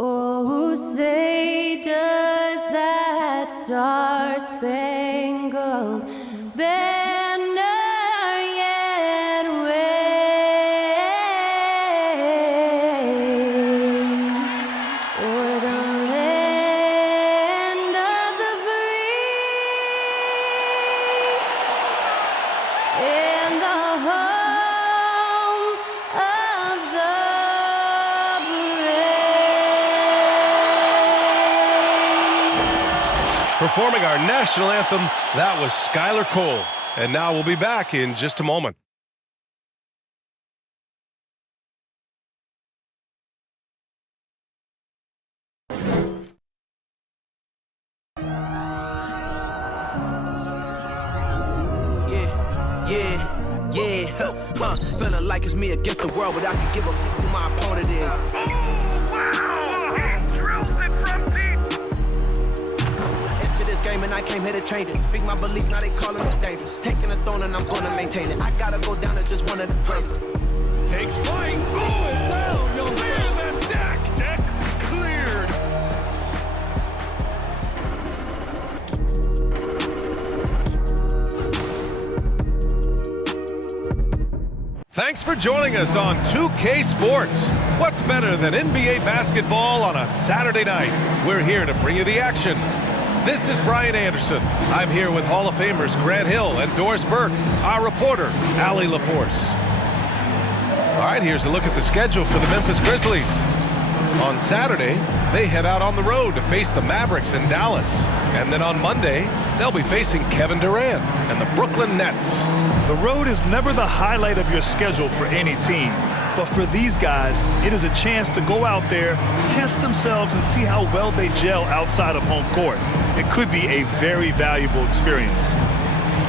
Oh, say does that star-spangled banner yet wave o'er the land of the free and the home of the Performing our national anthem, that was Skylar Cole. And now we'll be back in just a moment. Feeling like it's me against the world, but I can give a f who my opponent is. And I came here to change it. Big my belief, now they calling me dangerous. Taking the throne and I'm gonna maintain it. I gotta go down to just one of the greatest. Takes flight. Oh, down. Clear the deck. Deck cleared. Thanks for joining us on 2K Sports. What's better than NBA basketball on a Saturday night? We're here to bring you the action. This is Brian Anderson. I'm here with Hall of Famers Grant Hill and Doris Burke, our reporter, Allie LaForce. All right, here's a look at the schedule for the Memphis Grizzlies. On Saturday, they head out on the road to face the Mavericks in Dallas. And then on Monday, they'll be facing Kevin Durant and the Brooklyn Nets. The road is never the highlight of your schedule for any team. But for these guys, it is a chance to go out there, test themselves, and see how well they gel outside of home court. It could be a very valuable experience.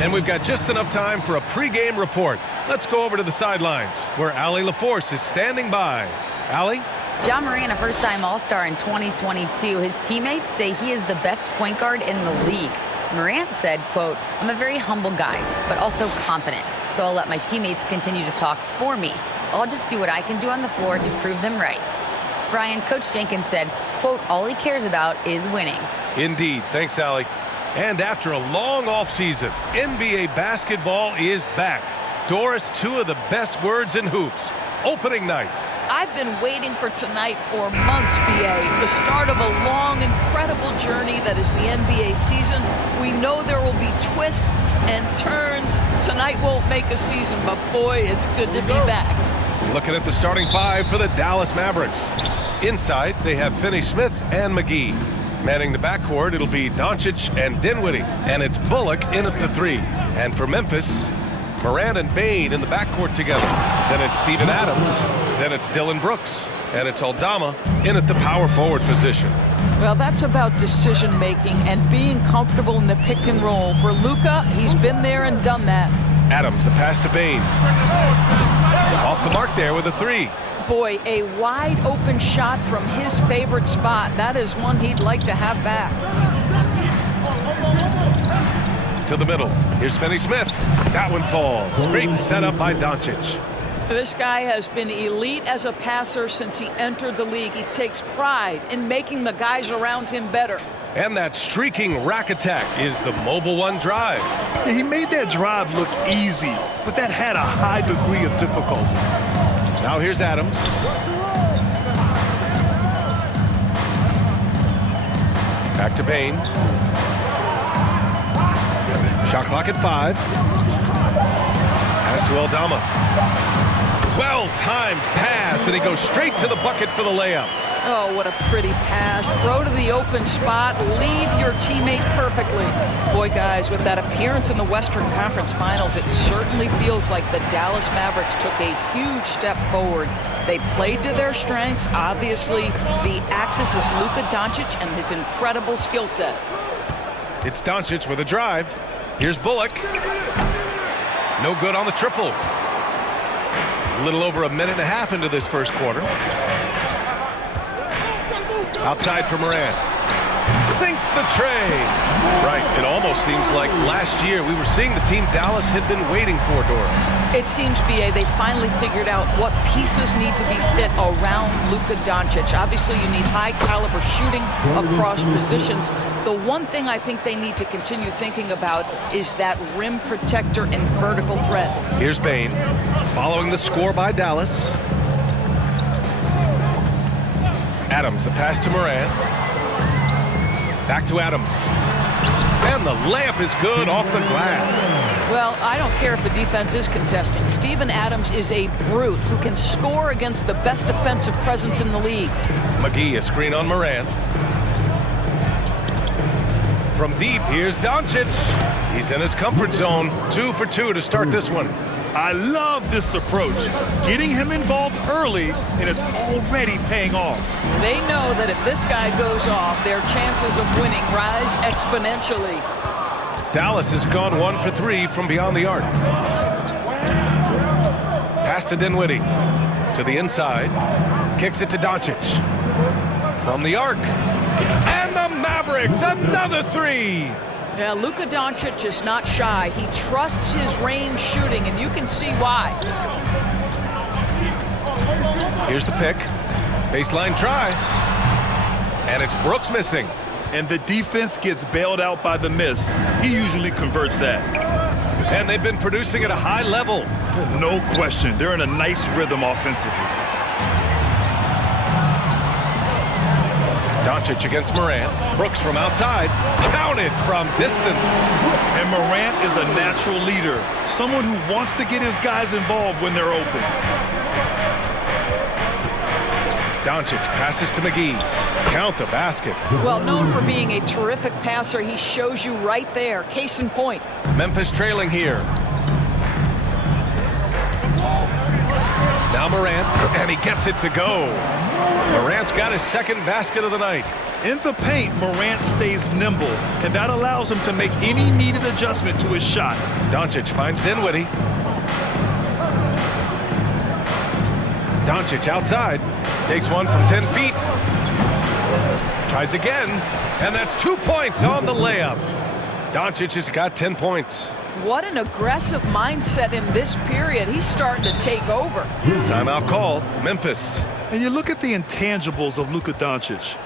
And we've got just enough time for a pregame report. Let's go over to the sidelines, where Allie LaForce is standing by. Allie? Ja Morant, a first-time All-Star in 2022. His teammates say he is the best point guard in the league. Morant said, quote, "I'm a very humble guy, but also confident, so I'll let my teammates continue to talk for me. I'll just do what I can do on the floor to prove them right." Brian, Coach Jenkins said, quote, "All he cares about is winning." Indeed. Thanks, Allie. And after a long offseason, NBA basketball is back. Doris, two of the best words in hoops. Opening night. I've been waiting for tonight for months, BA. The start of a long, incredible journey that is the NBA season. We know there will be twists and turns. Tonight won't make a season, but boy, it's good to be back. Looking at the starting five for the Dallas Mavericks. Inside, they have Finney-Smith and McGee. Manning the backcourt, it'll be Doncic and Dinwiddie. And it's Bullock in at the three. And for Memphis, Morant and Bane in the backcourt together. Then it's Steven Adams. Then it's Dylan Brooks. And it's Aldama in at the power forward position. Well, that's about decision-making and being comfortable in the pick and roll. For Luka, he's been there and done that. Adams, the pass to Bane. Off the mark there with a three. Boy, a wide-open shot from his favorite spot. That is one he'd like to have back. To the middle. Here's Finney-Smith. That one falls. Great setup by Doncic. This guy has been elite as a passer since he entered the league. He takes pride in making the guys around him better. And that streaking rack attack is the Mobile One drive. Yeah, he made that drive look easy, but that had a high degree of difficulty. Now here's Adams. Back to Bane. Shot clock at 5. Pass to Aldama. Well-timed pass, and he goes straight to the bucket for the layup. Oh, what a pretty pass. Throw to the open spot. Lead your teammate perfectly. Boy, guys, with that appearance in the Western Conference Finals, it certainly feels like the Dallas Mavericks took a huge step forward. They played to their strengths. Obviously, the axis is Luka Doncic and his incredible skill set. It's Doncic with a drive. Here's Bullock. No good on the triple. A little over a minute and a half into this first quarter. Outside for Morant. sinks the tray. Right, it almost seems like last year we were seeing the team Dallas had been waiting for, Doris. It seems, B.A., they finally figured out what pieces need to be fit around Luka Doncic. Obviously, you need high-caliber shooting across positions. The one thing I think they need to continue thinking about is that rim protector and vertical threat. Here's Bane, following the score by Dallas. Adams, the pass to Morant. Back to Adams. And the layup is good off the glass. Well, I don't care if the defense is contesting. Steven Adams is a brute who can score against the best defensive presence in the league. McGee, a screen on Morant. From deep, here's Doncic. He's in his comfort zone. 2 for 2 to start this one. I love this approach. Getting him involved early, and it's already paying off. They know that if this guy goes off, their chances of winning rise exponentially. Dallas has gone 1 for 3 from beyond the arc. Pass to Dinwiddie. To the inside. Kicks it to Doncic. From the arc. And the Mavericks, another 3. Yeah, Luka Doncic is not shy. He trusts his range shooting, and you can see why. Here's the pick. Baseline try. And it's Brooks missing. And the defense gets bailed out by the miss. He usually converts that. And they've been producing at a high level. No question. They're in a nice rhythm offensively. Doncic against Morant. Brooks from outside. Counted from distance. And Morant is a natural leader. Someone who wants to get his guys involved when they're open. Doncic passes to McGee. Count the basket. Well, known for being a terrific passer, he shows you right there. Case in point. Memphis trailing here. Now Morant, and he gets it to go. Morant's got his second basket of the night. In the paint, Morant stays nimble, and that allows him to make any needed adjustment to his shot. Doncic finds Dinwiddie. Doncic outside. Takes one from 10 feet. Tries again, and that's 2 points on the layup. Doncic has got 10 points. What an aggressive mindset in this period. He's starting to take over. Timeout call, Memphis. And you look at the intangibles of Luka Doncic.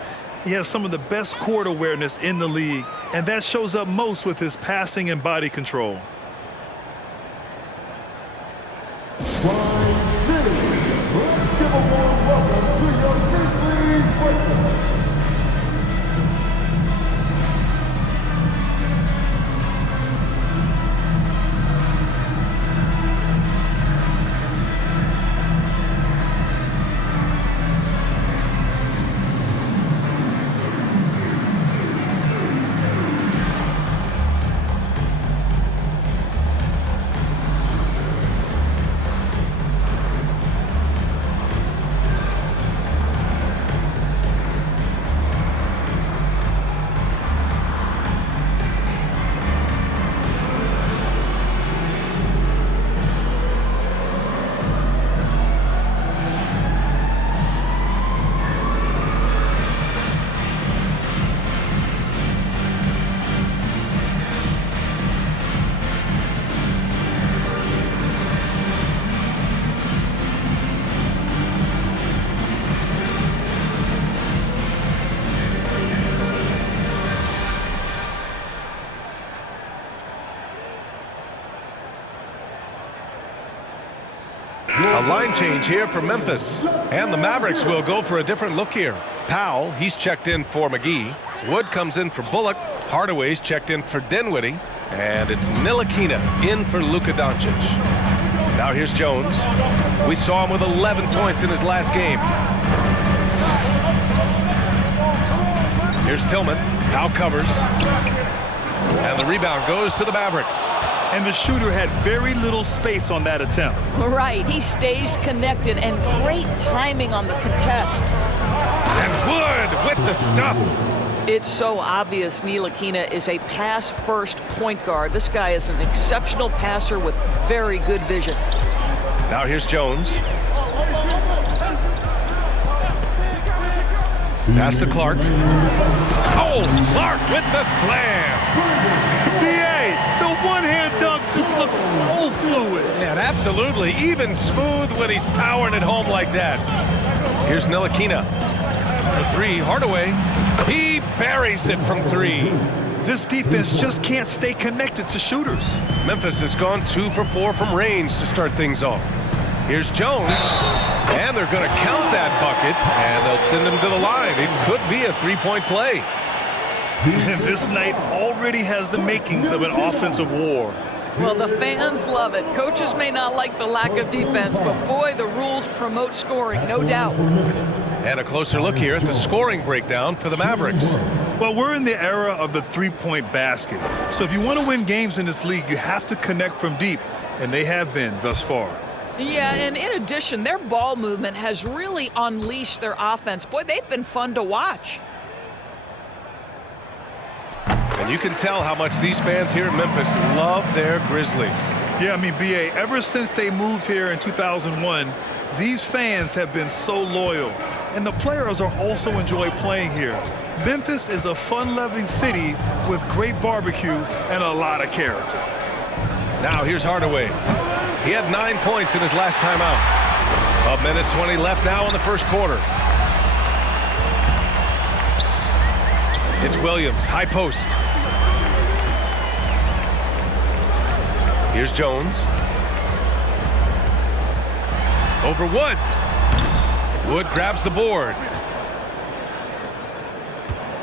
He has some of the best court awareness in the league, and that shows up most with his passing and body control. A line change here for Memphis. And the Mavericks will go for a different look here. Powell, he's checked in for McGee. Wood comes in for Bullock. Hardaway's checked in for Dinwiddie. And it's Ntilikina in for Luka Doncic. Now here's Jones. We saw him with 11 points in his last game. Here's Tillman. Powell covers. And the rebound goes to the Mavericks. And the shooter had very little space on that attempt. Right, he stays connected, and great timing on the contest. And Wood with the stuff. It's so obvious Ntilikina is a pass-first point guard. This guy is an exceptional passer with very good vision. Now here's Jones. Pass to Clark. Oh, Clark with the slam. B.A., the one-hand dunk just looks so fluid. And absolutely even smooth when he's powering it home like that. Here's Ntilikina. For three, Hardaway. He buries it from three. This defense just can't stay connected to shooters. Memphis has gone 2 for 4 from range to start things off. Here's Jones, and they're going to count that bucket, and they'll send him to the line. It could be a three-point play. And this night already has the makings of an offensive war. Well, the fans love it. Coaches may not like the lack of defense, but boy, the rules promote scoring, no doubt. And a closer look here at the scoring breakdown for the Mavericks. Well, we're in the era of the three-point basket. So if you want to win games in this league, you have to connect from deep, and they have been thus far. Yeah, and in addition, their ball movement has really unleashed their offense. Boy, they've been fun to watch. And you can tell how much these fans here in Memphis love their Grizzlies. Yeah, I mean, B.A., ever since they moved here in 2001, these fans have been so loyal. And the players are also enjoy playing here. Memphis is a fun-loving city with great barbecue and a lot of character. Now here's Hardaway. He had 9 points in his last time out. 1:20 left now in the first quarter. It's Williams, high post. Here's Jones. Over Wood. Wood grabs the board.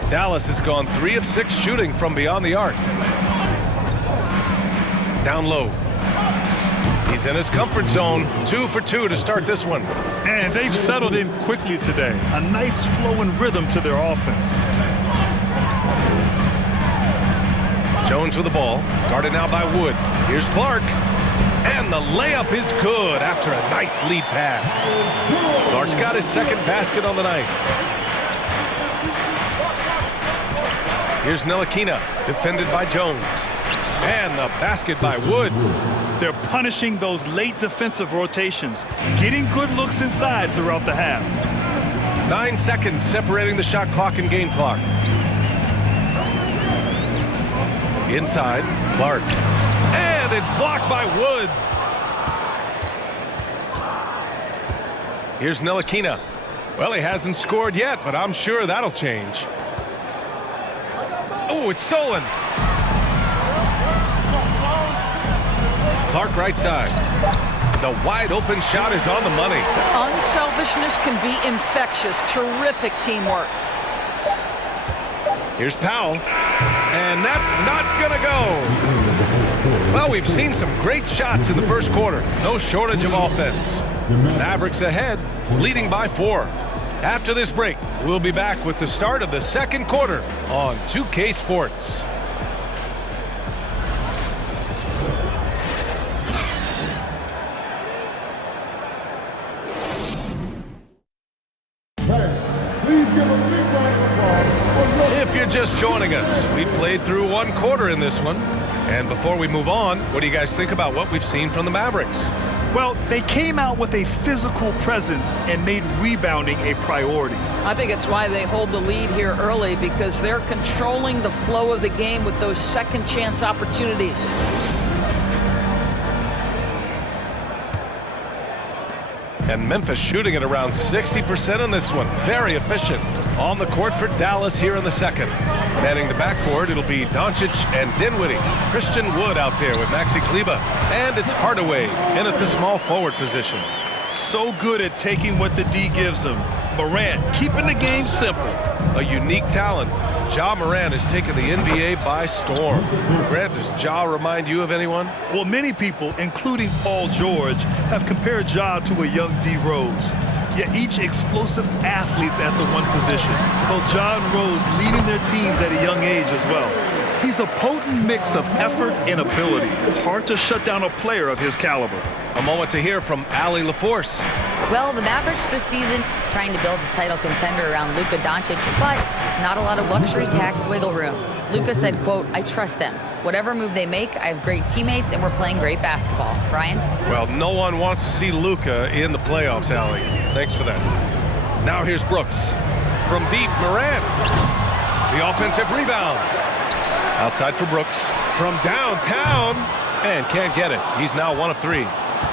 Dallas has gone 3 of 6 shooting from beyond the arc. Down low. He's in his comfort zone. 2 for 2 to start this one. And they've settled in quickly today. A nice flow and rhythm to their offense. Jones with the ball. Guarded now by Wood. Here's Clark. And the layup is good after a nice lead pass. Clark's got his second basket on the night. Here's Ntilikina, defended by Jones. And the basket by Wood. They're punishing those late defensive rotations, getting good looks inside throughout the half. 9 seconds separating the shot clock and game clock. Inside, Clark. And it's blocked by Wood. Here's Ntilikina. Well, he hasn't scored yet, but I'm sure that'll change. Oh, it's stolen. Clark right side. The wide open shot is on the money. Unselfishness can be infectious. Terrific teamwork. Here's Powell. And that's not gonna go. Well, we've seen some great shots in the first quarter. No shortage of offense. Mavericks ahead, leading by 4. After this break, we'll be back with the start of the second quarter on 2K Sports. If you're just joining us, we played through 1 quarter in this one. And before we move on, what do you guys think about what we've seen from the Mavericks? Well, they came out with a physical presence and made rebounding a priority. I think it's why they hold the lead here early, because they're controlling the flow of the game with those second chance opportunities. And Memphis shooting at around 60% in this one. Very efficient. On the court for Dallas here in the second. Manning the backcourt, it'll be Doncic and Dinwiddie. Christian Wood out there with Maxi Kleber. And it's Hardaway in at the small forward position. So good at taking what the D gives him. Morant keeping the game simple. A unique talent. Ja Morant has taken the NBA by storm. Grant, does Ja remind you of anyone? Well, many people, including Paul George, have compared Ja to a young D. Rose. Yet each explosive athletes at the one position. Both Ja and Rose leading their teams at a young age as well. He's a potent mix of effort and ability. Hard to shut down a player of his caliber. A moment to hear from Allie LaForce. Well, the Mavericks this season trying to build a title contender around Luka Doncic, but not a lot of luxury tax wiggle room. Luka said, quote, "I trust them. Whatever move they make, I have great teammates and we're playing great basketball." Brian? Well, no one wants to see Luka in the playoffs, Allie. Thanks for that. Now here's Brooks. from deep, Morant. The offensive rebound. Outside for Brooks. From downtown. And can't get it. He's now 1 of 3.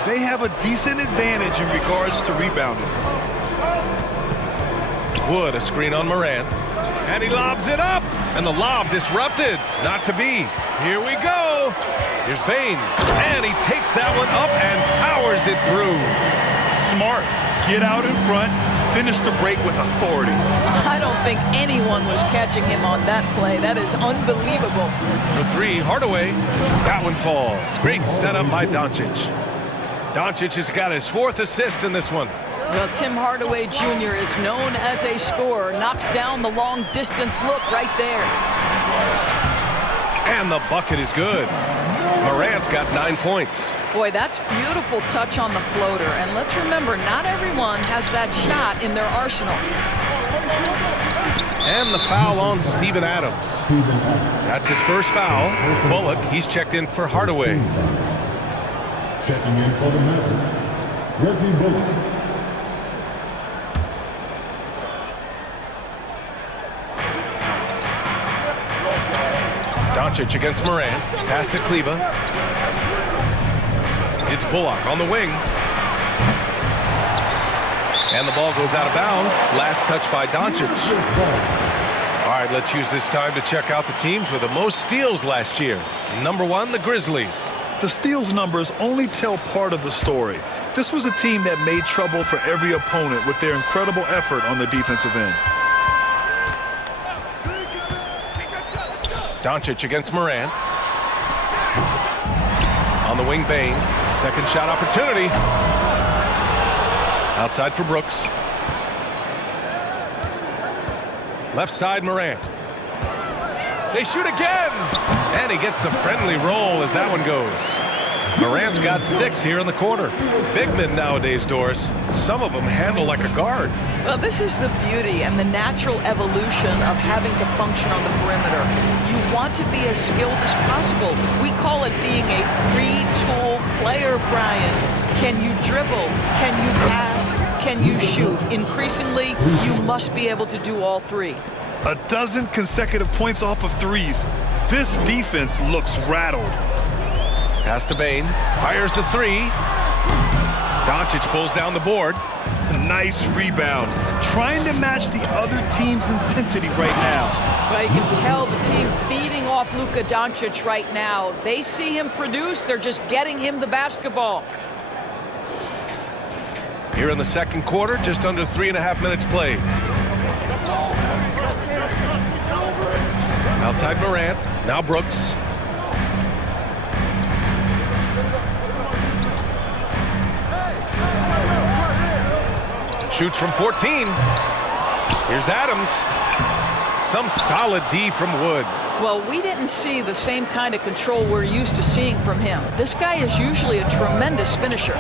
They have a decent advantage in regards to rebounding. Wood, a screen on Morant. And he lobs it up. And the lob disrupted. Not to be. Here we go. Here's Bane. And he takes that one up and powers it through. Smart. Get out in front. Finish the break with authority. I don't think anyone was catching him on that play. That is unbelievable. For 3, Hardaway. That one falls. Great setup by Doncic. Doncic has got his 4th assist in this one. Well, Tim Hardaway Jr. is known as a scorer. Knocks down the long-distance look right there. And the bucket is good. Morant's got 9 points. Boy, that's beautiful touch on the floater. And let's remember, not everyone has that shot in their arsenal. And the foul on Steven Adams. That's his first foul. Bullock, he's checked in for Hardaway. Checking in for the Mavericks, Reggie Bullock. Doncic against Morant. Pass to Kleba. It's Bullock on the wing. And the ball goes out of bounds. Last touch by Doncic. All right, let's use this time to check out the teams with the most steals last year. Number 1, the Grizzlies. The steals numbers only tell part of the story. This was a team that made trouble for every opponent with their incredible effort on the defensive end. Doncic against Morant. On the wing, Bane. Second shot opportunity. Outside for Brooks. Left side, Morant. They shoot again! And he gets the friendly roll as that one goes. Morant's got 6 here in the quarter. Big men nowadays, Doris. Some of them handle like a guard. Well, this is the beauty and the natural evolution of having to function on the perimeter. You want to be as skilled as possible. We call it being a three-tool player, Brian. Can you dribble? Can you pass? Can you shoot? Increasingly, you must be able to do all 3. A dozen consecutive points off of threes. This defense looks rattled. Pass to Bane. Fires the 3. Doncic pulls down the board. A nice rebound. Trying to match the other team's intensity right now. Well, you can tell the team feeding off Luka Doncic right now. They see him produce. They're just getting him the basketball. Here in the second quarter, just under 3.5 minutes played. Outside Morant. Now Brooks. Shoots from 14. Here's Adams. Some solid D from Wood. Well, we didn't see the same kind of control we're used to seeing from him. This guy is usually a tremendous finisher.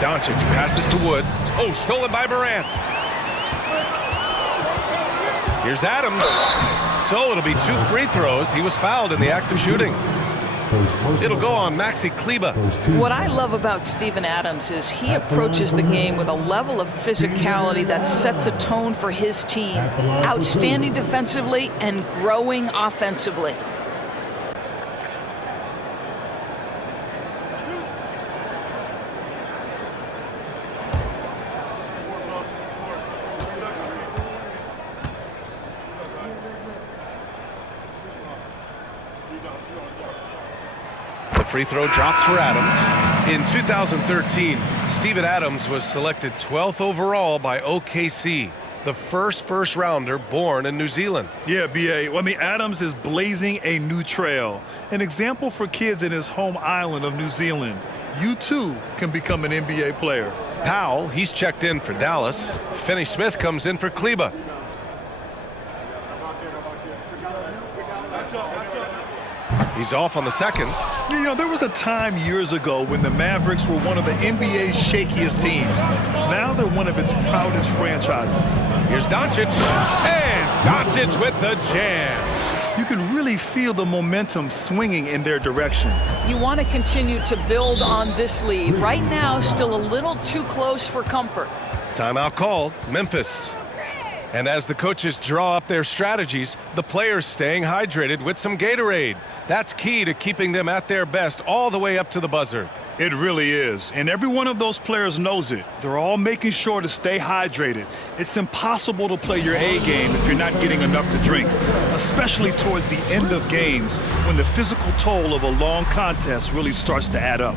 Doncic passes to Wood. Oh, stolen by Morant. Here's Adams. So it'll be 2 free throws. He was fouled in the act of shooting. It'll go on Maxi Kleba. What I love about Steven Adams is he approaches the game with a level of physicality that sets a tone for his team. Outstanding defensively and growing offensively. Free throw drops for Adams. In 2013, Steven Adams was selected 12th overall by OKC, the first rounder born in New Zealand. Yeah, B.A. Well, I mean, Adams is blazing a new trail. An example for kids in his home island of New Zealand. You, too, can become an NBA player. Powell, he's checked in for Dallas. Finney-Smith comes in for Kleba. He's off on the second. You know, there was a time years ago when the Mavericks were one of the NBA's shakiest teams. Now they're one of its proudest franchises. Here's Doncic. And Doncic with the jam. You can really feel the momentum swinging in their direction. You want to continue to build on this lead. Right now, still a little too close for comfort. Timeout called. Memphis. And as the coaches draw up their strategies, the players staying hydrated with some Gatorade. That's key to keeping them at their best all the way up to the buzzer. It really is, and every one of those players knows it. They're all making sure to stay hydrated. It's impossible to play your A game if you're not getting enough to drink, especially towards the end of games when the physical toll of a long contest really starts to add up.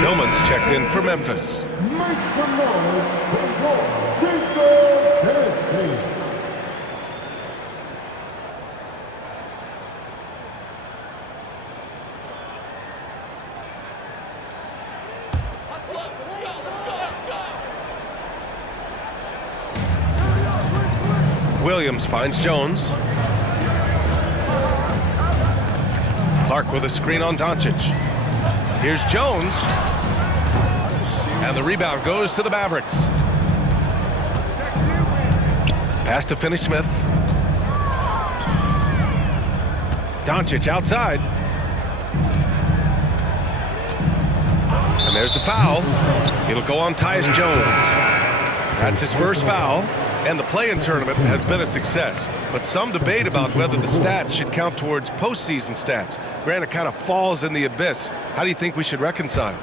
Tillman's checked in for Memphis. Make some noise for your Grizzlies team. Williams finds Jones. Clark with a screen on Doncic. Here's Jones. And the rebound goes to the Mavericks. Pass to Finney-Smith. Doncic outside. And there's the foul. It'll go on Tyus Jones. That's his first foul. And the play-in tournament has been a success. But some debate about whether the stats should count towards postseason stats. Grant, it kind of falls in the abyss. How do you think we should reconcile?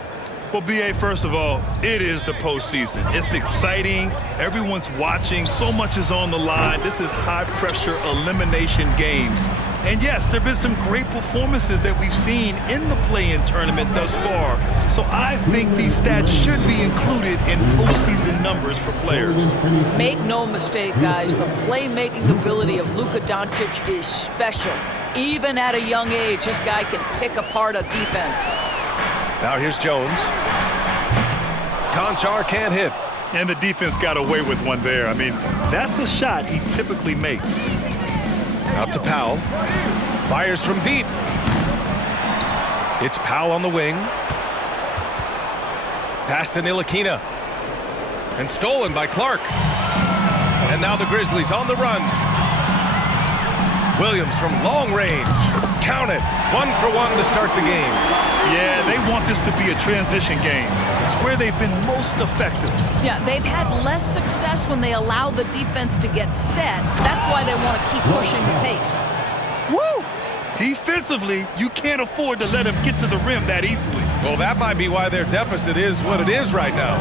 Well, B.A., first of all, it is the postseason. It's exciting. Everyone's watching. So much is on the line. This is high-pressure elimination games. And yes, there have been some great performances that we've seen in the play-in tournament thus far. So I think these stats should be included in postseason numbers for players. Make no mistake, guys, the playmaking ability of Luka Doncic is special. Even at a young age, this guy can pick apart a defense. Now here's Jones. Conchar can't hit. And the defense got away with one there. I mean, that's a shot he typically makes. Out to Powell. Fires from deep. It's Powell on the wing. Pass to Ntilikina. And stolen by Clark. And now the Grizzlies on the run. Williams from long range. Count it. 1 for 1 to start the game. Yeah, they want this to be a transition game. It's where they've been most effective. Yeah, they've had less success when they allow the defense to get set. That's why they want to keep pushing the pace. Woo! Defensively, you can't afford to let him get to the rim that easily. Well, that might be why their deficit is what it is right now.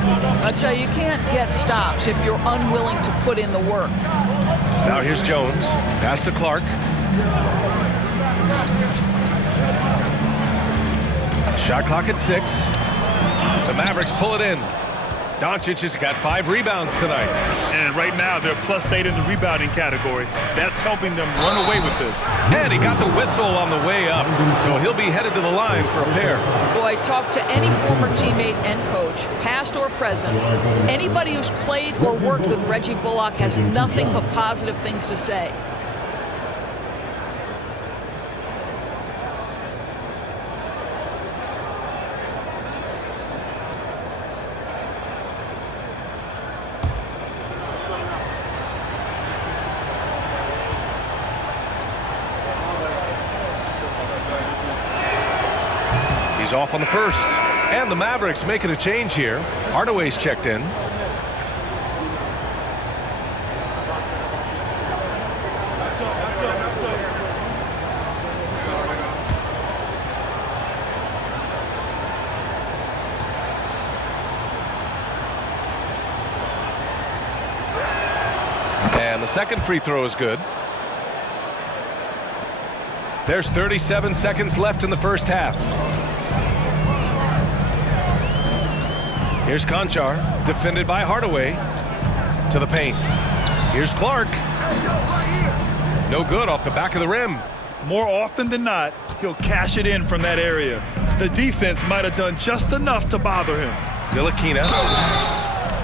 I tell you, you can't get stops if you're unwilling to put in the work. Now here's Jones. Pass to Clark. Shot clock at 6. The Mavericks pull it in. Doncic has got 5 rebounds tonight. And right now, they're +8 in the rebounding category. That's helping them run away with this. And he got the whistle on the way up, so he'll be headed to the line for a pair. Boy, talk to any former teammate and coach, past or present. Anybody who's played or worked with Reggie Bullock has nothing but positive things to say. He's off on the first. And the Mavericks making a change here. Hardaway's checked in. And the second free throw is good. There's 37 seconds left in the first half. Here's Conchar, defended by Hardaway. To the paint. Here's Clark. No good off the back of the rim. More often than not, he'll cash it in from that area. The defense might have done just enough to bother him. Ntilikina.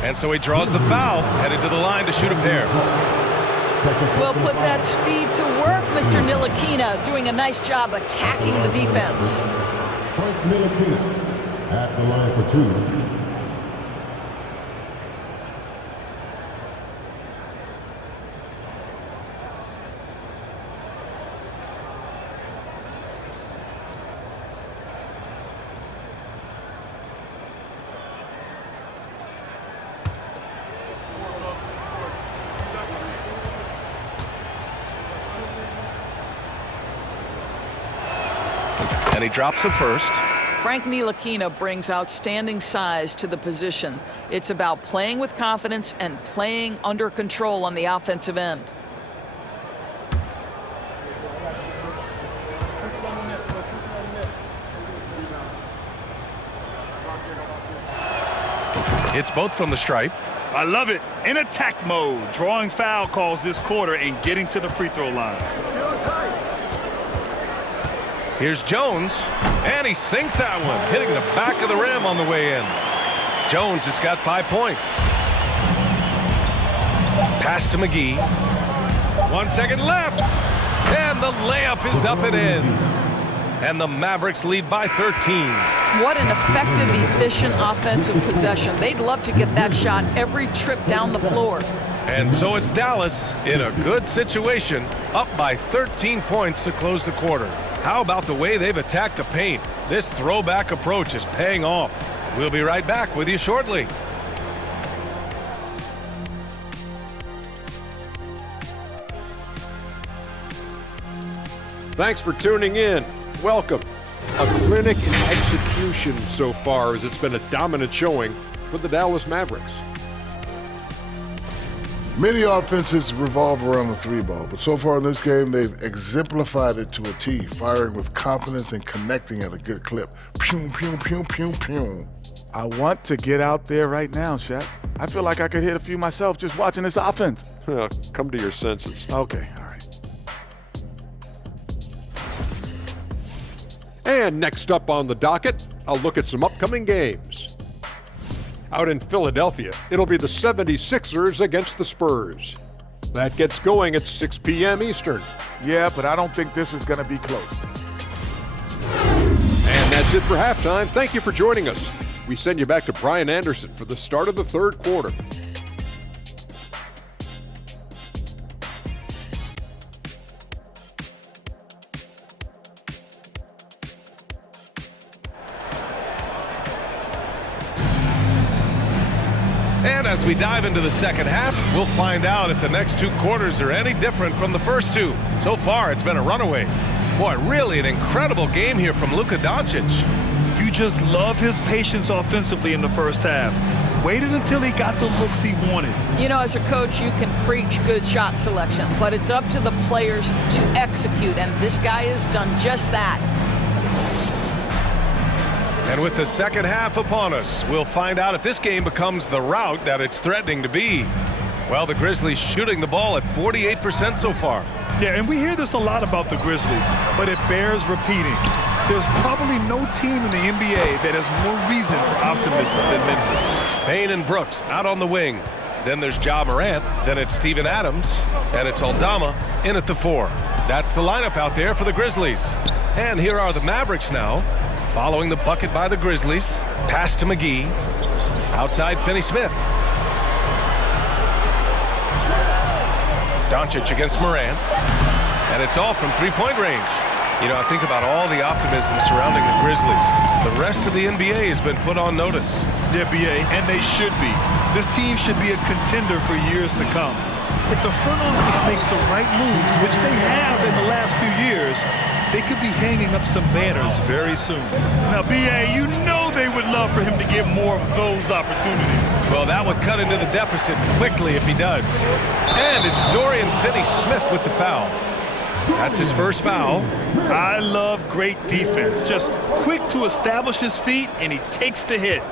And so he draws the foul, headed to the line to shoot a pair. We'll put that speed to work, Mr. Ntilikina, doing a nice job attacking the defense. Frank Ntilikina at the line for 2. And he drops it first. Frank Ntilikina brings outstanding size to the position. It's about playing with confidence and playing under control on the offensive end. It's both from the stripe. I love it. In attack mode, drawing foul calls this quarter and getting to the free throw line. Here's Jones, and he sinks that one, hitting the back of the rim on the way in. Jones has got 5 points. Pass to McGee. 1 second left, and the layup is up and in. And the Mavericks lead by 13. What an effective, efficient offensive possession. They'd love to get that shot every trip down the floor. And so it's Dallas in a good situation, up by 13 points to close the quarter. How about the way they've attacked the paint? This throwback approach is paying off. We'll be right back with you shortly. Thanks for tuning in. Welcome. A clinic in execution so far, as it's been a dominant showing for the Dallas Mavericks. Many offenses revolve around the 3-ball, but so far in this game, they've exemplified it to a T, firing with confidence and connecting at a good clip. Pew, pew, pew, pew, pew. I want to get out there right now, Shaq. I feel like I could hit a few myself just watching this offense. Come to your senses. Okay, all right. And next up on the docket, I'll look at some upcoming games. Out in Philadelphia, it'll be the 76ers against the Spurs. That gets going at 6 p.m. Eastern. Yeah, but I don't think this is going to be close. And that's it for halftime. Thank you for joining us. We send you back to Brian Anderson for the start of the third quarter. And as we dive into the second half, we'll find out if the next 2 quarters are any different from the first 2. So far, it's been a runaway. Boy, really an incredible game here from Luka Doncic. You just love his patience offensively in the first half. Waited until he got the looks he wanted. You know, as a coach, you can preach good shot selection, but it's up to the players to execute, and this guy has done just that. And with the second half upon us, we'll find out if this game becomes the rout that it's threatening to be. Well, the Grizzlies shooting the ball at 48% so far. Yeah, and we hear this a lot about the Grizzlies, but it bears repeating. There's probably no team in the NBA that has more reason for optimism than Memphis. Payne and Brooks out on the wing. Then there's Ja Morant. Then it's Steven Adams. And it's Aldama in at the 4. That's the lineup out there for the Grizzlies. And here are the Mavericks now. Following the bucket by the Grizzlies. Pass to McGee. Outside Finney-Smith. Doncic against Morant. And it's all from three-point range. You know, I think about all the optimism surrounding the Grizzlies. The rest of the NBA has been put on notice. The NBA, and they should be. This team should be a contender for years to come. If the front office makes the right moves, which they have in the last few years, they could be hanging up some banners very soon. Now, BA, you know they would love for him to get more of those opportunities. Well, that would cut into the deficit quickly if he does. And it's Dorian Finney-Smith with the foul. That's his first foul. I love great defense. Just quick to establish his feet, and he takes the hit.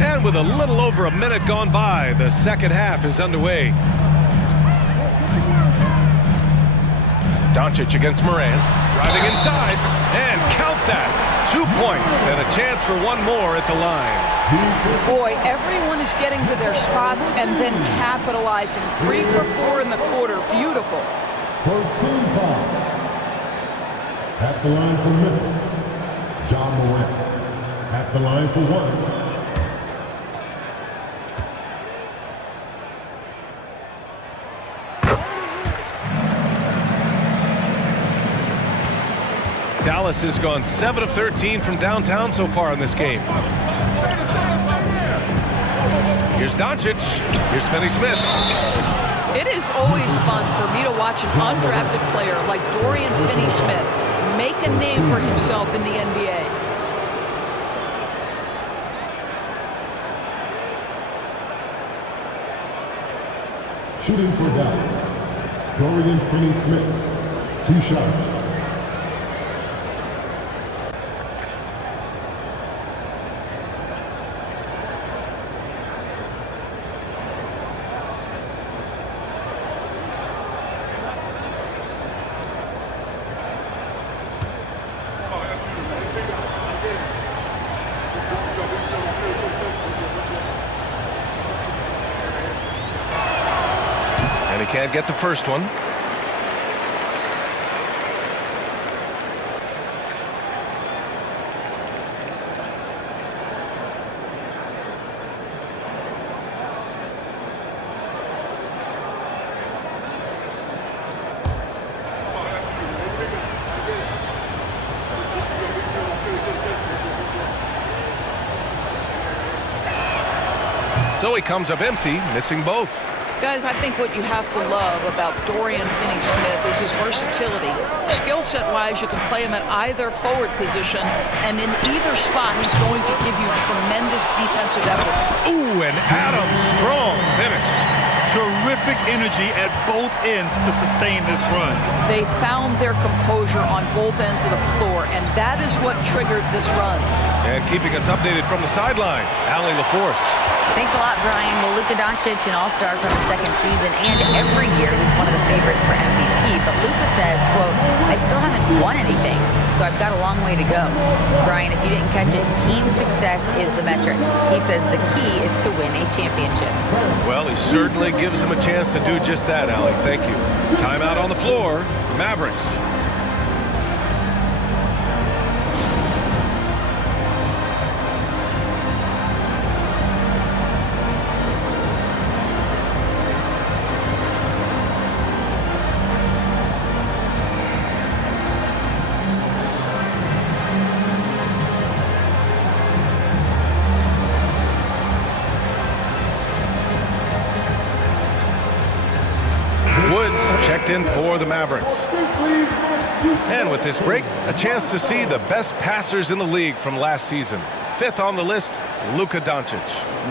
And with a little over a minute gone by, the second half is underway. Doncic against Morant. Driving inside, and count that. 2 points and a chance for one more at the line. Boy, everyone is getting to their spots and then capitalizing. 3 for 4 in the quarter. Beautiful. First team foul. At the line for Memphis, John Morant. At the line for one. Dallas has gone 7 of 13 from downtown so far in this game. Here's Doncic. Here's Finney-Smith. It is always fun for me to watch an undrafted player like Dorian Finney-Smith make a name for himself in the NBA. Shooting for Dallas, Dorian Finney-Smith. 2 shots. And he can't get the first one. So he comes up empty, missing both. Guys, I think what you have to love about Dorian Finney-Smith is his versatility. Skill set-wise, you can play him at either forward position, and in either spot, he's going to give you tremendous defensive effort. Ooh, and Adams, strong finish. Terrific energy at both ends to sustain this run. They found their composure on both ends of the floor, and that is what triggered this run. And keeping us updated from the sideline, Allie LaForce. Thanks a lot, Brian. Well, Luka Doncic, an all-star from his second season, and every year he's one of the favorites for MVP. But Luka says, quote, I still haven't won anything, so I've got a long way to go. Brian, if you didn't catch it, team success is the metric. He says the key is to win a championship. Well, he certainly gives him a chance to do just that, Allie. Thank you. Timeout on the floor, Mavericks. Checked in for the Mavericks. And with this break, a chance to see the best passers in the league from last season. 5th on the list, Luka Doncic.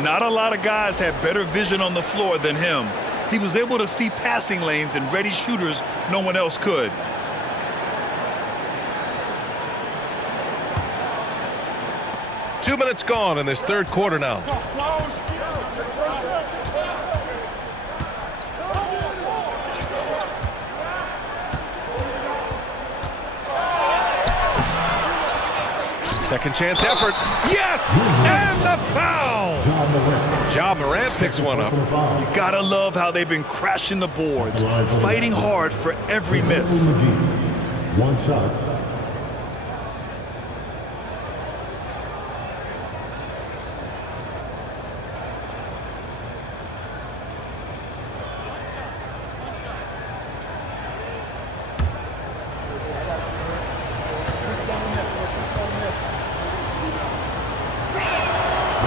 Not a lot of guys had better vision on the floor than him. He was able to see passing lanes and ready shooters no one else could. Two minutes gone in this third quarter now. Second chance effort. Yes! And the foul! Ja Morant picks one up. You gotta love how they've been crashing the boards, fighting hard for every miss. 1 shot.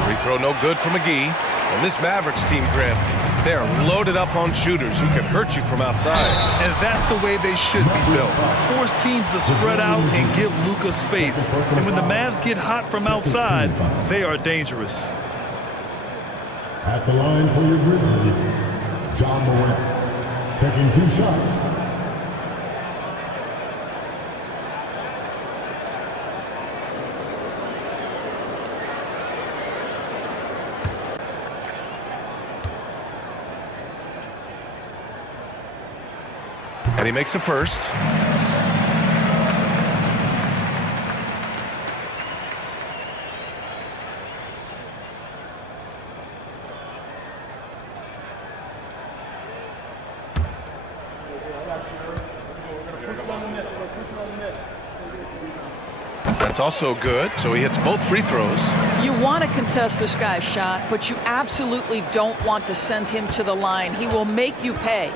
Free throw no good for McGee. And this Mavericks team, Grant, they're loaded up on shooters who can hurt you from outside. And that's the way they should be built. Force teams to spread out and give Luka space. And when the Mavs get hot from outside, they are dangerous. At the line for your Grizzlies, John Morant, taking 2 shots. And he makes a first. That's also good, so he hits both free throws. You want to contest this guy's shot, but you absolutely don't want to send him to the line. He will make you pay.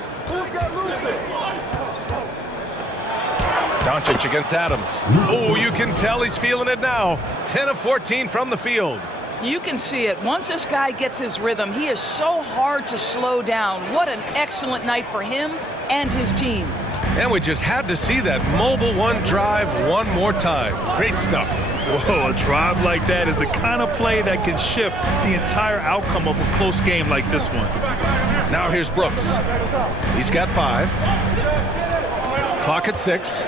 Doncic against Adams. Oh, you can tell he's feeling it now. 10 of 14 from the field. You can see it. Once this guy gets his rhythm, he is so hard to slow down. What an excellent night for him and his team. And we just had to see that mobile one drive one more time. Great stuff. Whoa, a drive like that is the kind of play that can shift the entire outcome of a close game like this one. Now here's Brooks. He's got 5. Clock at 6.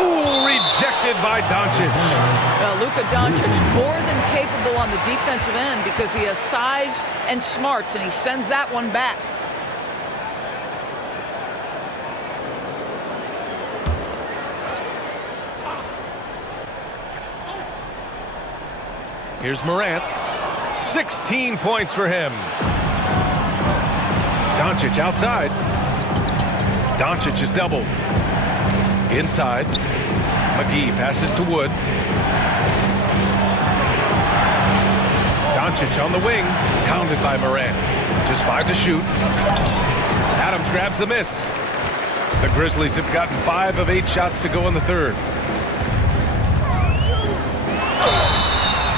Ooh, rejected by Doncic. Well, Luka Doncic more than capable on the defensive end because he has size and smarts, and he sends that one back. Here's Morant. 16 points for him. Doncic outside. Doncic is doubled. Inside. McGee passes to Wood. Doncic on the wing. Pounded by Morant. Just 5 to shoot. Adams grabs the miss. The Grizzlies have gotten 5 of 8 shots to go in the third.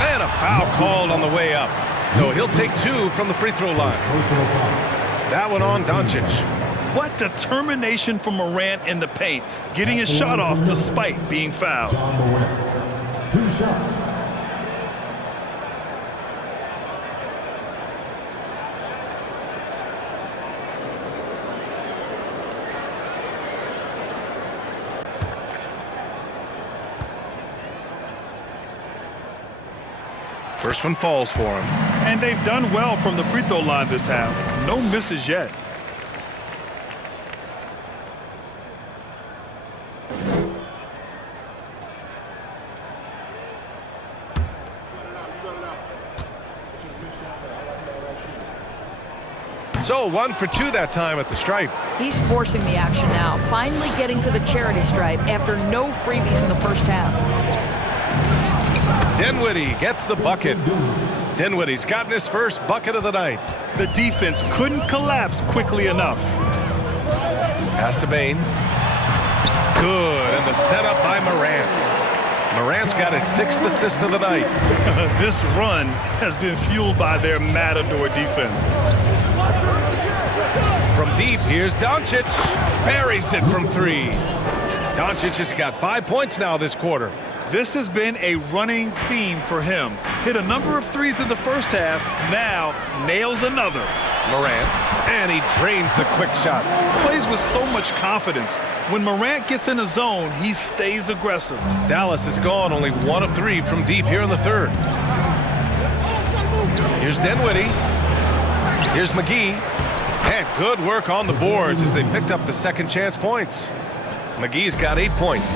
And a foul called on the way up. So he'll take 2 from the free throw line. That one on Doncic. What determination from Morant in the paint, getting his shot off despite being fouled. John Morant. 2 shots. First one falls for him. And they've done well from the free throw line this half. No misses yet. So 1 for 2 that time at the stripe. He's forcing the action now, finally getting to the charity stripe after no freebies in the first half. Dinwiddie gets the bucket. Dinwiddie's gotten his first bucket of the night. The defense couldn't collapse quickly enough. Pass to Bain. Good, and the setup by Morant. Morant's got his 6th assist of the night. This run has been fueled by their Matador defense. From deep, here's Doncic. Buries it from 3. Doncic has got 5 points now this quarter. This has been a running theme for him. Hit a number of threes in the first half, now nails another. Morant, and he drains the quick shot. Plays with so much confidence. When Morant gets in a zone, he stays aggressive. Dallas has gone only 1 of 3 from deep here in the third. Here's Dinwiddie. Here's McGee. And good work on the boards as they picked up the second chance points. McGee's got 8 points.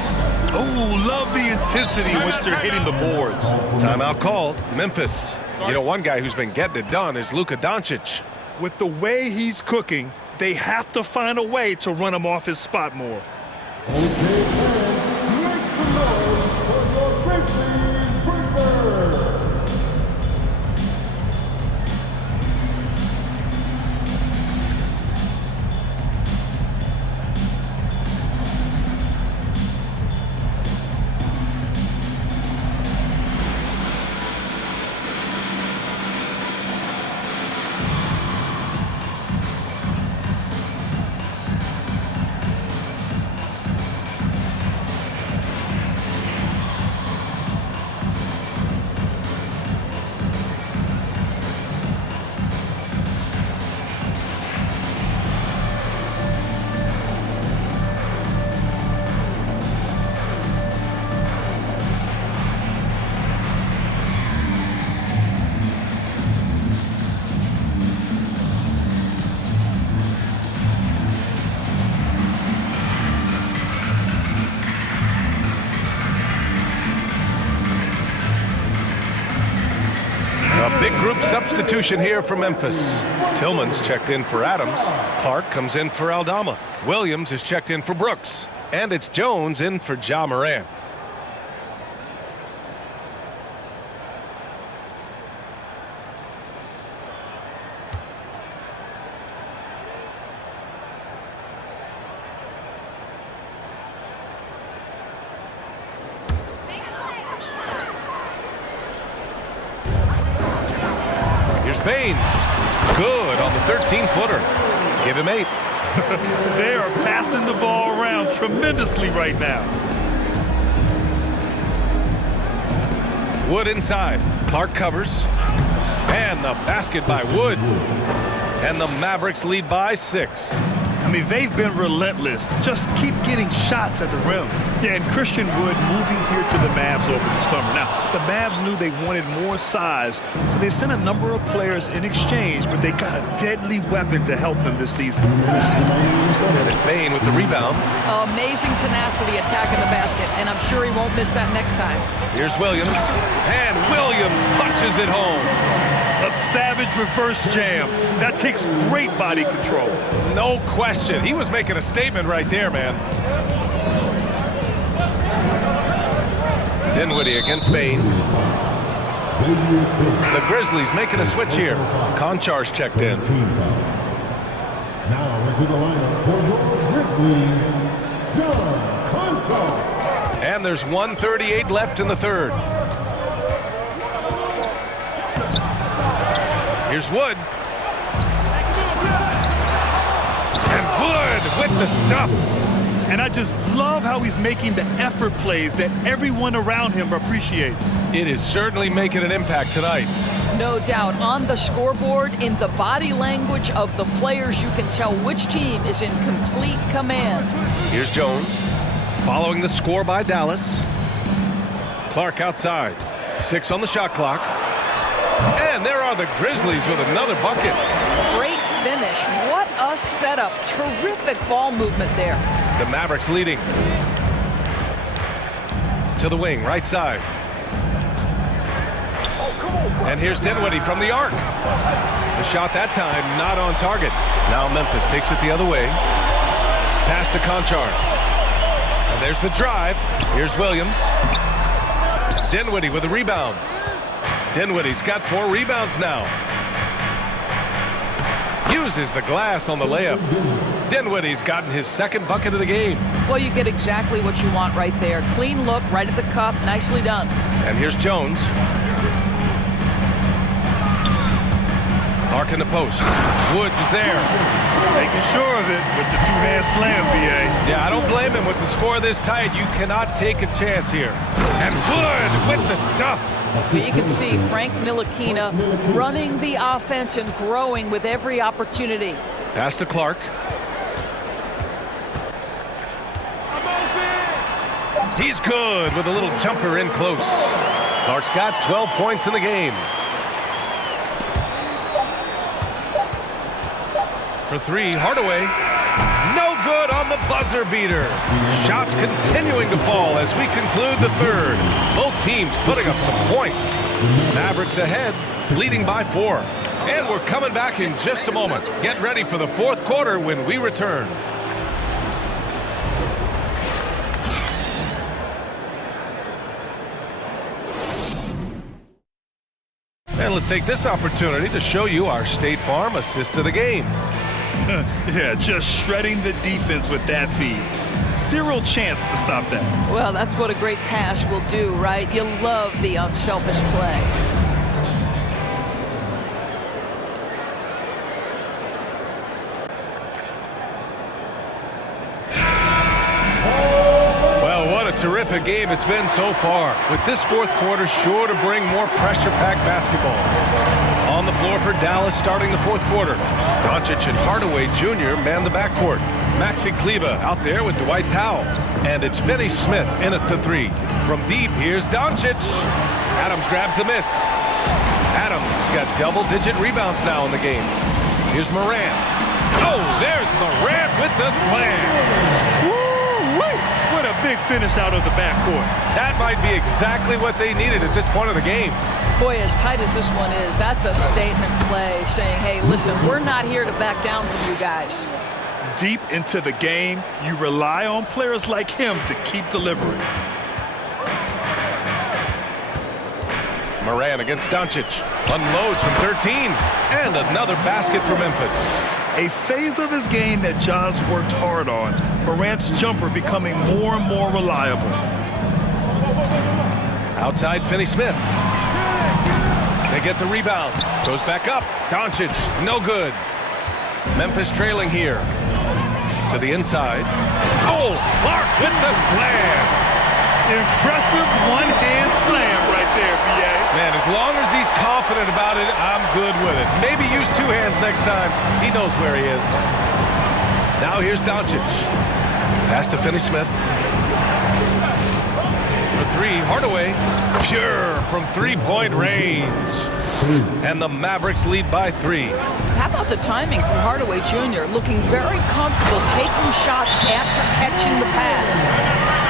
Oh, love the intensity in which they're hitting the boards. Timeout called. Memphis. You know, one guy who's been getting it done is Luka Doncic. With the way he's cooking, they have to find a way to run him off his spot more. Okay, fans, make some noise for your Grizzlies Breakers. substitution here for Memphis. Tillman's checked in for Adams. Clark comes in for Aldama. Williams is checked in for Brooks. And it's Jones in for Ja Morant. Bain, good on the 13-footer. Give him 8. They are passing the ball around tremendously right now. Wood inside. Clark covers. And the basket by Wood. And the Mavericks lead by 6. I mean, they've been relentless. Just keep getting shots at the rim. Yeah, and Christian Wood moving here to the Mavs over the summer. Now, the Mavs knew they wanted more size, so they sent a number of players in exchange, but they got a deadly weapon to help them this season. And it's Bain with the rebound. Amazing tenacity attacking the basket, and I'm sure he won't miss that next time. Here's Williams. And Williams punches it home. A savage reverse jam. That takes great body control. No question. He was making a statement right there, man. Dinwiddie against Bain. The Grizzlies making a switch here. Konchar's checked in. Now into the lineup for your Grizzlies, John Konchar. And there's 1:38 left in the third. Here's Wood. And Wood with the stuff. And I just love how he's making the effort plays that everyone around him appreciates. It is certainly making an impact tonight. No doubt. On the scoreboard, in the body language of the players, you can tell which team is in complete command. Here's Jones. Following the score by Dallas. Clark outside. 6 on the shot clock. And there are the Grizzlies with another bucket. Great finish. What a setup. Terrific ball movement there. The Mavericks leading. To the wing, right side. And here's Dinwiddie from the arc. The shot that time not on target. Now Memphis takes it the other way. Pass to Konchar. And there's the drive. Here's Williams. Dinwiddie with a rebound. Dinwiddie's got 4 rebounds now. Uses the glass on the layup. Dinwiddie's gotten his second bucket of the game. Well, you get exactly what you want right there. Clean look, right at the cup. Nicely done. And here's Jones. Clark in the post. Woods is there. Making sure of it with the two-hand slam, B.A. Yeah, I don't blame him. With the score this tight, you cannot take a chance here. And Wood with the stuff. Well, you can see Frank Ntilikina running the offense and growing with every opportunity. Pass to Clark. He's good with a little jumper in close. Clark's got 12 points in the game. For 3, Hardaway. No good on the buzzer beater. Shots continuing to fall as we conclude the third. Both teams putting up some points. Mavericks ahead, leading by 4. And we're coming back in just a moment. Get ready for the fourth quarter when we return. And let's take this opportunity to show you our State Farm assist of the game. Yeah, just shredding the defense with that feed. Zero chance to stop that. Well, that's what a great pass will do, right? You love the unselfish play. Well, what a terrific game it's been so far. With this fourth quarter sure to bring more pressure-packed basketball. On the floor for Dallas starting the fourth quarter. Doncic and Hardaway Jr. man the backcourt. Maxi Kleber out there with Dwight Powell. And it's Finney-Smith in at the 3. From deep, here's Doncic. Adams grabs the miss. Adams has got double-digit rebounds now in the game. Here's Morant. Oh, there's Morant with the slam. Woo-wee! What a big finish out of the backcourt. That might be exactly what they needed at this point of the game. Boy, as tight as this one is, that's a statement play saying, hey, listen, we're not here to back down from you guys. Deep into the game, you rely on players like him to keep delivering. Moran against Doncic. Unloads from 13. And another basket for Memphis. A phase of his game that Ja's worked hard on. Morant's jumper becoming more and more reliable. Outside Finney-Smith. They get the rebound. Goes back up. Doncic, no good. Memphis trailing here. To the inside. Oh, Clark with the slam. Impressive one-hand slam right there, B.A. Man, as long as he's confident about it, I'm good with it. Maybe use two hands next time. He knows where he is. Now here's Doncic. Pass to Finney-Smith. For three, Hardaway. Pure from three-point range. And the Mavericks lead by 3. How about the timing from Hardaway Jr. looking very comfortable taking shots after catching the pass.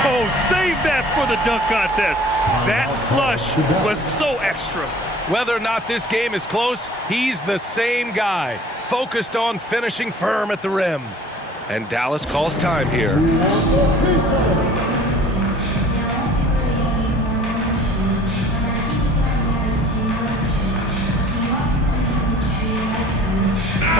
Oh, save that for the dunk contest. That flush was so extra. Whether or not this game is close, he's the same guy, focused on finishing firm at the rim. And Dallas calls time here.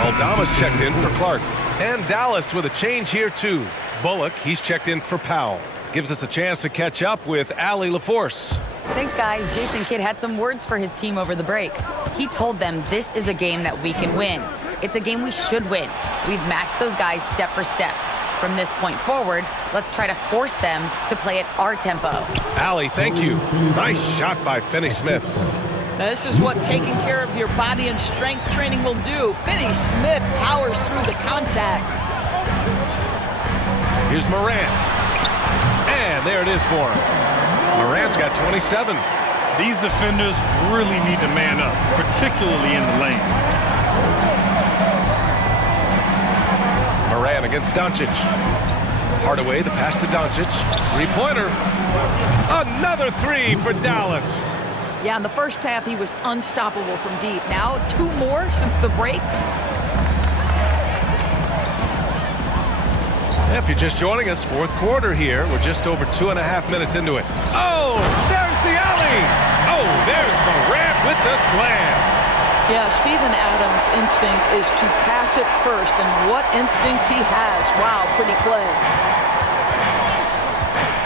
Aldama's checked in for Clark. And Dallas with a change here too. Bullock, he's checked in for Powell. Gives us a chance to catch up with Allie LaForce. Thanks, guys. Jason Kidd had some words for his team over the break. He told them this is a game that we can win. It's a game we should win. We've matched those guys step for step. From this point forward, let's try to force them to play at our tempo. Allie, thank you. Nice shot by Finney-Smith. This is what taking care of your body and strength training will do. Finney-Smith powers through the contact. Here's Moran. And there it is for him. Moran's got 27. These defenders really need to man up, particularly in the lane. Moran against Doncic. Hardaway, the pass to Doncic. Three-pointer. Another three for Dallas. Yeah, in the first half, he was unstoppable from deep. Now, 2 more since the break. If you're just joining us, fourth quarter here. We're just over 2.5 minutes into it. Oh, there's the alley. Oh, there's Morant with the slam. Yeah, Steven Adams' instinct is to pass it first, and what instincts he has. Wow, pretty play.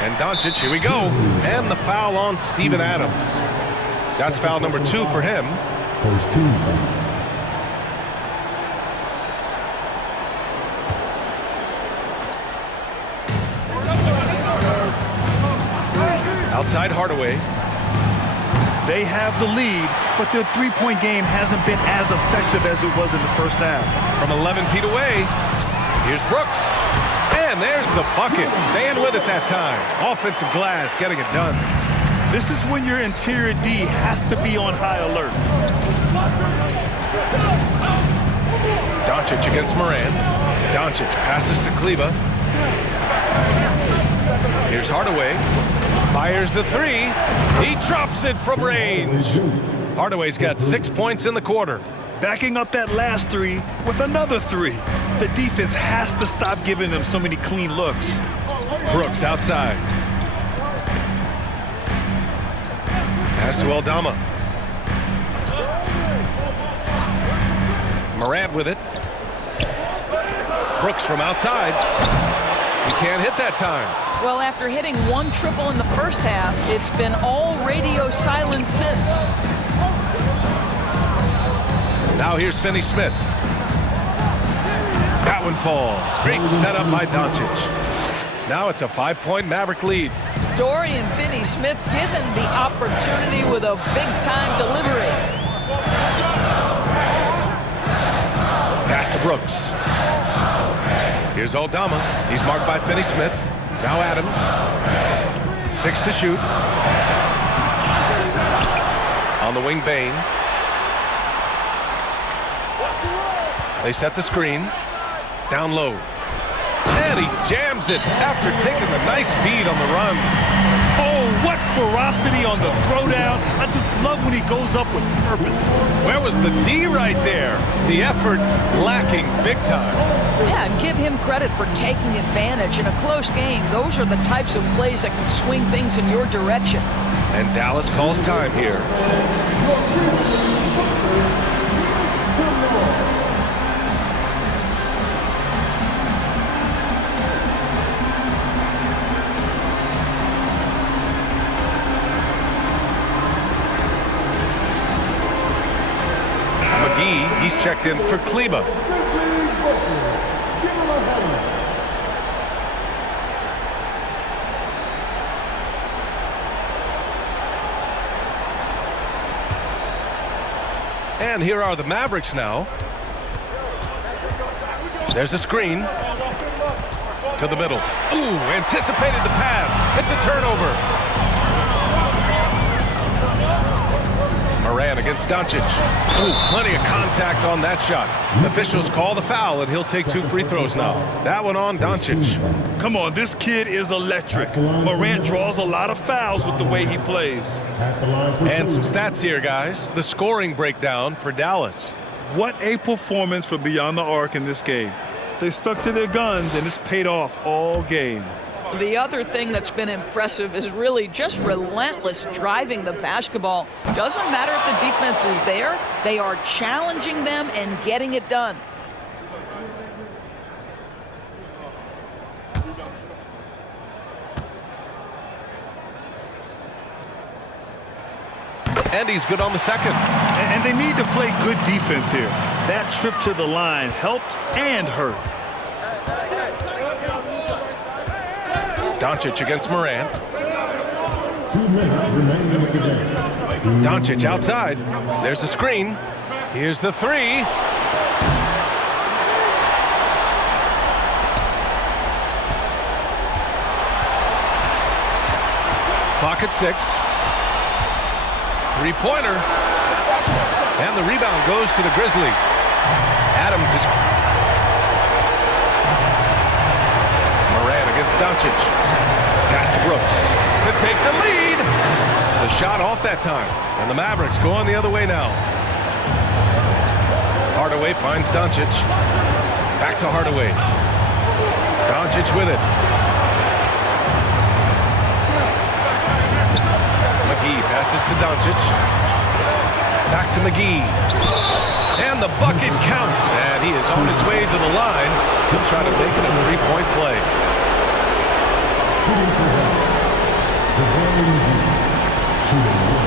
And Doncic, here we go. And the foul on Steven Adams. That's foul number 2 for him. First team foul. Outside Hardaway. They have the lead, but their three-point game hasn't been as effective as it was in the first half. From 11 feet away, here's Brooks. And there's the bucket. Staying with it that time. Offensive glass, getting it done. This is when your interior D has to be on high alert. Doncic against Moran. Doncic passes to Kleba. Here's Hardaway. Fires the three. He drops it from range. Hardaway's got 6 points in the quarter. Backing up that last three with another three. The defense has to stop giving them so many clean looks. Brooks outside. Pass to Aldama. Morant with it. Brooks from outside. He can't hit that time. Well, after hitting 1 triple in the first half, it's been all radio silence since. Now here's Finney-Smith. That one falls. Great setup by Doncic. Now it's a 5-point Maverick lead. Dorian Finney-Smith given the opportunity with a big-time delivery. Pass to Brooks. Here's Aldama. He's marked by Finney-Smith. Now Adams. 6 to shoot. On the wing, Bain. They set the screen. Down low. And he jams it after taking the nice feed on the run. Oh, what ferocity on the throwdown. I just love when he goes up with purpose. Where was the D right there? The effort lacking big time. Yeah, and give him credit for taking advantage in a close game. Those are the types of plays that can swing things in your direction. And Dallas calls time here. McGee, he's checked in for Kleba. And here are the Mavericks now. There's a screen to the middle. Ooh, anticipated the pass. It's a turnover. Moran against Doncic. Ooh, plenty of contact on that shot. Officials call the foul, and he'll take 2 free throws now. That one on Doncic. Come on, this kid is electric. Morant draws a lot of fouls with the way he plays. And some stats here, guys. The scoring breakdown for Dallas. What a performance for Beyond the Arc in this game. They stuck to their guns, and it's paid off all game. The other thing that's been impressive is really just relentless driving the basketball. Doesn't matter if the defense is there, they are challenging them and getting it done. And he's good on the second. And they need to play good defense here. That trip to the line helped and hurt. Doncic against Moran. 2 minutes remaining in the game. Doncic outside. There's a screen. Here's the 3. Clock at 6. 3-pointer. And the rebound goes to the Grizzlies. Adams is... Moran against Doncic. Pass to Brooks to take the lead. The shot off that time. And the Mavericks going the other way now. Hardaway finds Doncic. Back to Hardaway. Doncic with it. McGee passes to Doncic. Back to McGee. And the bucket counts. And he is on his way to the line. He'll try to make it a 3-point play. Shooting for one. Shooting one.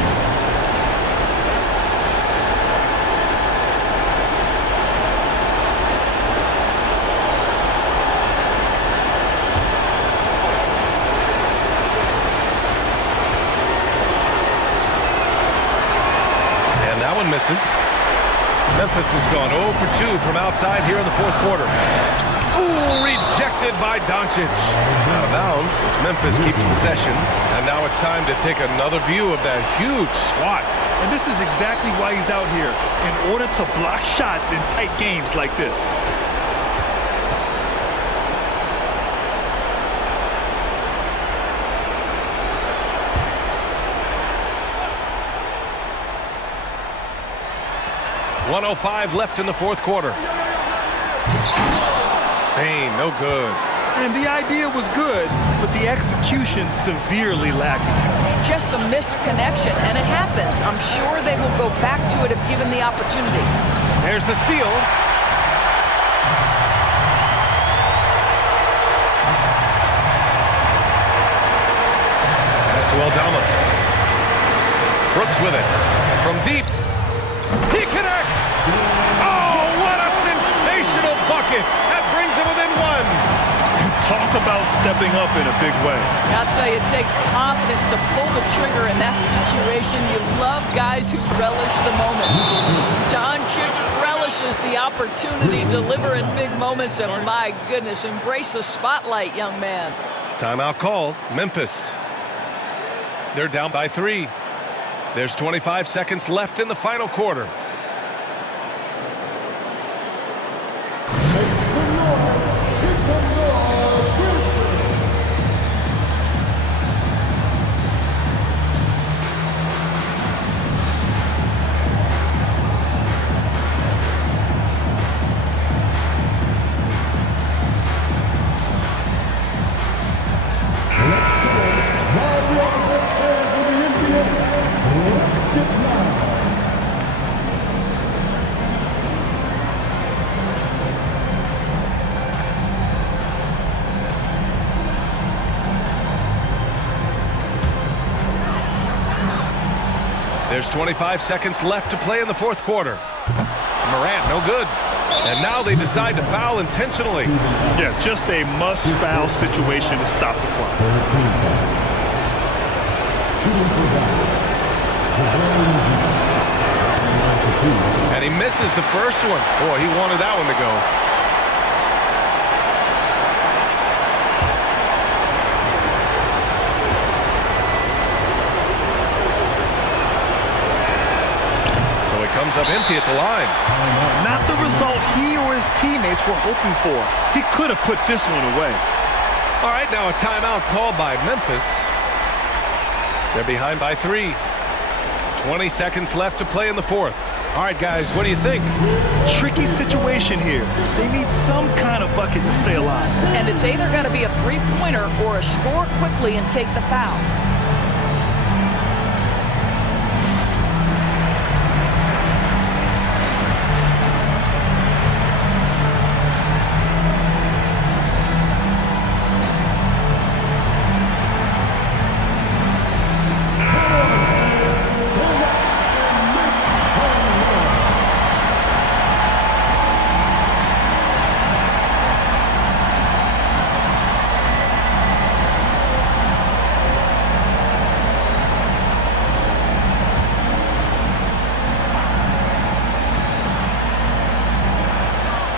And that one misses. Memphis has gone 0 for 2 from outside here in the 4th quarter. Ooh, rejected by Doncic. Out of bounds as Memphis keeps possession. And now it's time to take another view of that huge swat. And this is exactly why he's out here, in order to block shots in tight games like this. .105 left in the 4th quarter. Payne, no good. And the idea was good, but the execution severely lacking. Just a missed connection, and it happens. I'm sure they will go back to it if given the opportunity. There's the steal. Pass to Aldama. Brooks with it. From deep. He connects! Oh, what a sensational bucket! That brings him within 1. Talk about stepping up in a big way. I'll tell you, it takes confidence to pull the trigger in that situation. You love guys who relish the moment. Doncic relishes the opportunity to deliver in big moments, and my goodness, embrace the spotlight, young man. Timeout call, Memphis. They're down by 3. There's 25 seconds left in the final quarter. There's 25 seconds left to play in the fourth quarter. Morant, no good. And now they decide to foul intentionally. Yeah, just a must-foul situation to stop the clock. And he misses the first one. Boy, he wanted that one to go. So he comes up empty at the line. Not the result he or his teammates were hoping for. He could have put this one away. All right, now a timeout called by Memphis. They're behind by 3. 20 seconds left to play in the fourth. All right, guys, what do you think? Tricky situation here. They need some kind of bucket to stay alive. And it's either got to be a three-pointer or a score quickly and take the foul.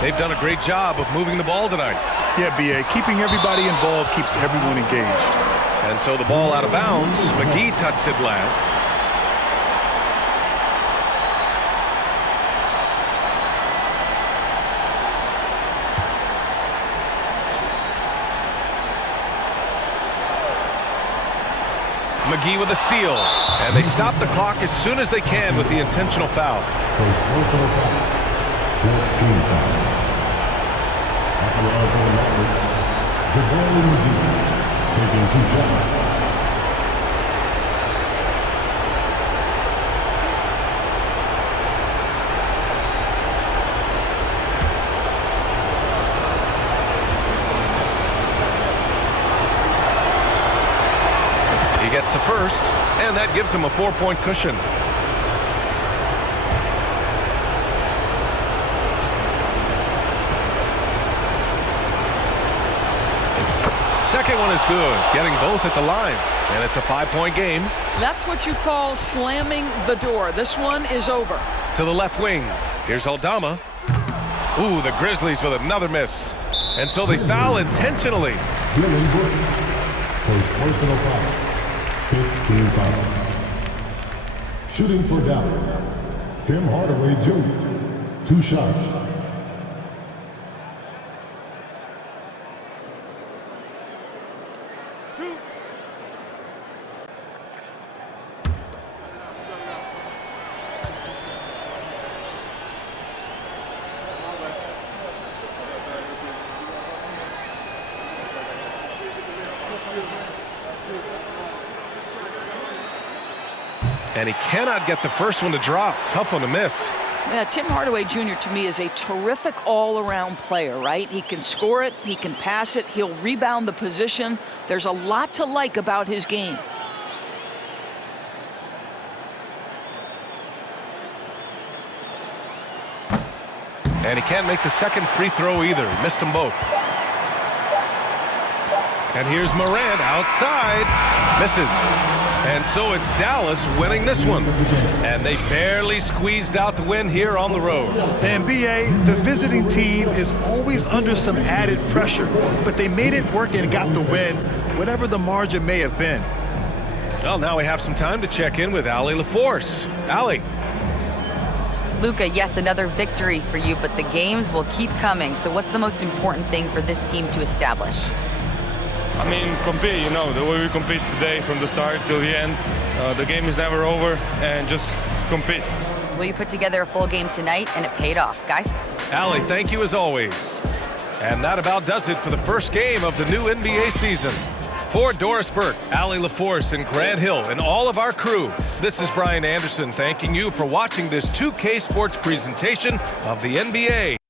They've done a great job of moving the ball tonight. Yeah, B.A., keeping everybody involved keeps everyone engaged. And so the ball out of bounds. McGee touched it last. McGee with a steal. And they stop the clock as soon as they can with the intentional foul. First personal foul. 14 foul. At the line for the Mavericks, JaVale McGee taking 2 shots. He gets the first, and that gives him a 4-point cushion. Second one is good, getting both at the line. And it's a 5-point game. That's what you call slamming the door. This one is over. To the left wing. Here's Aldama. Ooh, the Grizzlies with another miss. And so they foul intentionally. First personal foul. 15 foul. Shooting for Dallas, Tim Hardaway Jr. 2 shots. And he cannot get the first one to drop. Tough one to miss. Yeah, Tim Hardaway Jr. to me is a terrific all-around player, right? He can score it, he can pass it, he'll rebound the position. There's a lot to like about his game. And he can't make the second free throw either. Missed them both. And here's Morant outside. Misses. And so it's Dallas winning this one. And they barely squeezed out the win here on the road. And B.A., the visiting team is always under some added pressure, but they made it work and got the win, whatever the margin may have been. Well, now we have some time to check in with Allie LaForce. Allie. Luka, yes, another victory for you, but the games will keep coming. So what's the most important thing for this team to establish? I mean, compete, the way we compete today from the start till the end. The game is never over, and just compete. Well, you put together a full game tonight, and it paid off. Guys? Allie, thank you as always. And that about does it for the first game of the new NBA season. For Doris Burke, Allie LaForce, and Grant Hill, and all of our crew, this is Brian Anderson thanking you for watching this 2K Sports presentation of the NBA.